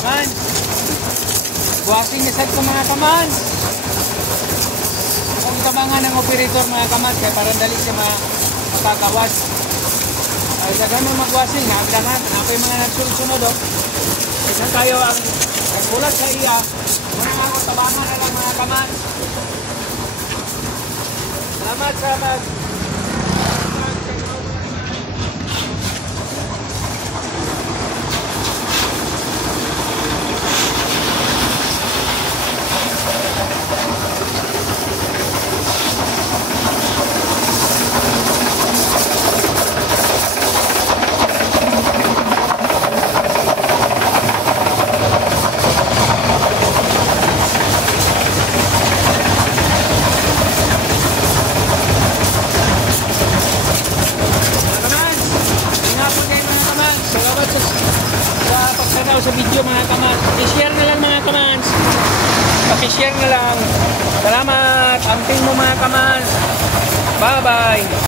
kaman. Buwasing isad ko mga kaman. Kung tabangan ng operator mga kaman, kaya parang dali siya makakawas. Ay sa ganun magwasing, naagdangan. Ako yung mga nagsunod-sunod o. Isa tayo ang nagbulat sa iya. Muna nga ako tabangan na lang mga kaman. Salamat sa sa video mga kaman. Pakishare na lang mga kaman. Pakishare na lang. Salamat. Amping mo mga kaman. Bye bye.